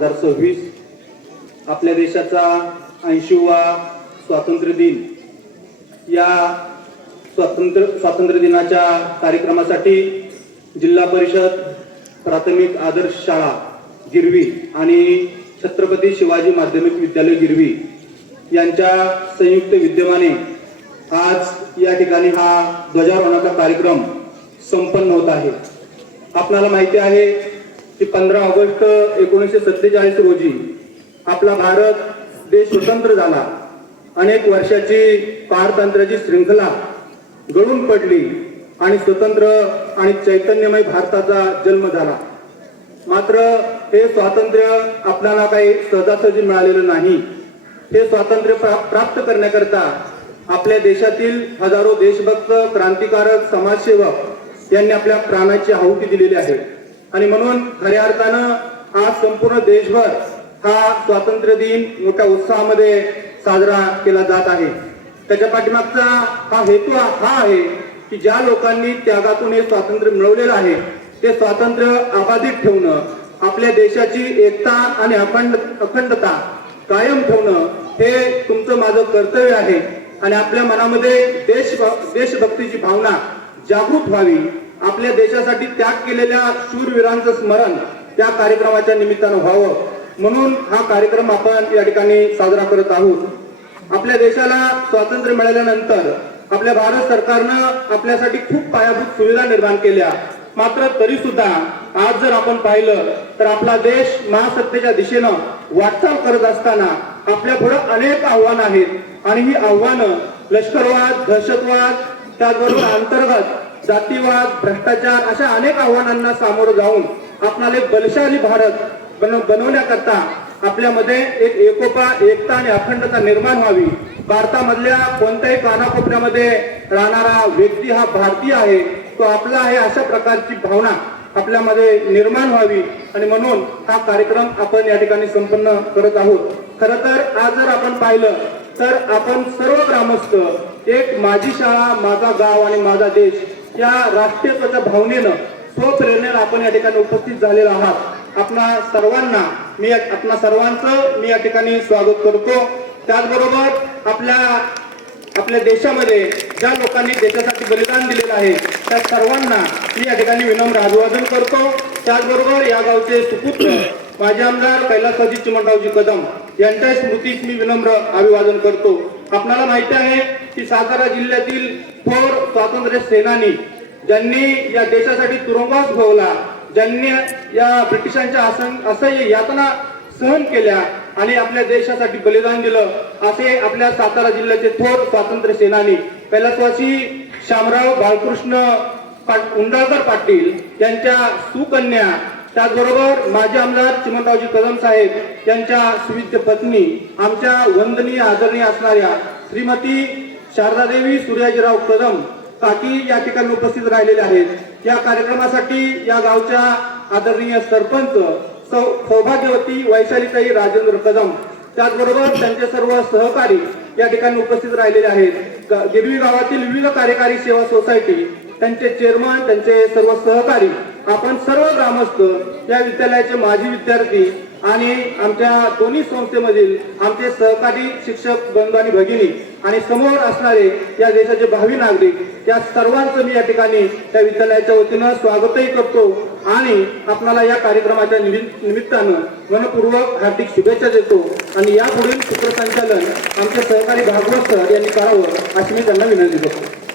2026 आपल्या देशाचा 80वा स्वातंत्र्य दिन। या स्वातंत्र्य दिनाच्या कार्यक्रमासाठी जिल्हा परिषद प्राथमिक आदर्श शाळा गिरवी आणि छत्रपती शिवाजी माध्यमिक विद्यालय गिरवी यांच्या संयुक्त विद्यमाने आज या ठिकाणी हा ध्वजारोहणाचा कार्यक्रम संपन्न होत आहे। आपल्याला माहिती आहे की 15 ऑगस्ट 1947 रोजी आपला भारत देश स्वतंत्र झाला। अनेक वर्षाची पारतंत्र्याची श्रृंखला गळून पडली आणि स्वतंत्र आणि चैतन्यमय भारताचा जन्म झाला। मात्र हे स्वातंत्र्य आपल्याला काही सहजासहजी मिळालेलं नाही। हे स्वातंत्र्य प्राप्त करण्याकरता आपल्या देशातील हजारो देशभक्त, क्रांतिकारक, समाजसेवक यांनी आपल्या प्राणाची आहुती दिलेली आहे। आणि म्हणून खऱ्या अर्थानं आज संपूर्ण देशभर हा स्वातंत्र्य दिन मोठ्या उत्साहामध्ये साजरा केला जात आहे। त्याच्या पाठीमागचा हा हेतू हा आहे की ज्या लोकांनी त्यागातून हे स्वातंत्र्य मिळवलेलं आहे ते स्वातंत्र्य अबाधित ठेवणं, आपल्या देशाची एकता आणि अखंडता कायम ठेवणं हे तुमचं माझं कर्तव्य आहे। आणि आपल्या मनामध्ये देशभक्तीची भावना जागृत व्हावी, आपल्या देशासाठी त्याग केलेल्या शूरवीरांचं स्मरण त्या कार्यक्रमाच्या निमित्तानं व्हावं, म्हणून हा कार्यक्रम आपण या ठिकाणी साजरा करत आहोत। आपल्या देशाला स्वातंत्र्य मिळाल्यानंतर आपल्या भारत सरकारनं आपल्यासाठी खूप पायाभूत सुविधा निर्माण केल्या। मात्र तरी सुद्धा आज जर आपण पाहिलं तर आपला देश महासत्तेच्या दिशेनं वाटचाल करत असताना आपल्या पुढे अनेक आव्हानं आहेत। आणि ही आव्हानं लष्करवाद, दहशतवाद, त्याचबरोबर अंतर्गत जातीवाद, भ्रष्टाचार अशा अनेक आव्हानांना सामोरं जाऊन आपल्याला एक बलशाली भारत बनवण्याकरता आपल्यामध्ये एक एकोपा, एकता आणि अखंडता निर्माण व्हावी। भारतामधल्या कोणत्याही कानाकोपऱ्यामध्ये राहणारा व्यक्ती हा भारतीय आहे, तो आपला आहे, अशा प्रकारची भावना आपल्यामध्ये निर्माण व्हावी। आणि म्हणून हा कार्यक्रम आपण या ठिकाणी संपन्न करत आहोत। खरं तर आज जर आपण पाहिलं तर आपण सर्व ग्रामस्थ एक माझी शाळा, माझा गाव आणि माझा देश या राष्ट्रीयत्वाच्या भावनेनं, स्वप्रेरणेनं आपण या ठिकाणी उपस्थित झालेला आहात। आपणा सर्वांचं मी या ठिकाणी स्वागत करतो। त्याचबरोबर आपल्या देशामध्ये ज्या लोकांनी देशासाठी बलिदान दिलेलं आहे त्या सर्वांना मी या ठिकाणी विनम्र अभिवादन करतो। त्याचबरोबर या गावचे सुपुत्र माजी आमदार कैलासजी चिमणरावजी कदम यांच्या स्मृतीस मी विनम्र अभिवादन करतो। आपल्याला माहिती आहे की सातारा जिल्ह्यातील थोर स्वातंत्र्य सेनानी ज्यांनी या देशासाठी तुरुंगवास भोगला, ज्यांनी या ब्रिटिशांच्या असह्य यातना सहन केल्या आणि आपल्या देशासाठी बलिदान दिलं, असे आपल्या सातारा जिल्ह्याचे थोर स्वातंत्र्य सेनानी कैलासवासी शामराव बाळकृष्ण उंडाळकर पाटील यांच्या सुकन्या, त्याचबरोबर माजी आमदार चिमणरावजी कदम साहेब यांच्या सुविद्य पत्नी, आमच्या वंदनीय आदरणीय असणाऱ्या श्रीमती शारदादेवी सूर्याजीराव कदम काकी या ठिकाणी उपस्थित राहिलेले आहेत। या कार्यक्रमासाठी या गावच्या आदरणीय सरपंच सौभाग्यवती वैशालीताई राजेंद्र कदम, त्याचबरोबर त्यांचे सर्व सहकारी या ठिकाणी उपस्थित राहिलेले आहेत। गिरवी गावातील विविध कार्यकारी सेवा सोसायटी, त्यांचे चेअरमन, त्यांचे सर्व सहकारी, आपण सर्व ग्रामस्थ, या विद्यालयाचे माजी विद्यार्थी आणि आमच्या दोन्ही संस्थेमधील आमचे सहकारी शिक्षक बंधू आणि भगिनी आणि समोर असणारे या देशाचे भावी नागरिक, या सर्वांचं मी या ठिकाणी त्या विद्यालयाच्या वतीनं स्वागतही करतो आणि आपल्याला या कार्यक्रमाच्या निमित्तानं मनपूर्वक हार्दिक शुभेच्छा देतो। आणि यापुढील सूत्रसंचालन आमचे सहकारी भागवत सर यांनी करावं अशी मी त्यांना विनंती करतो।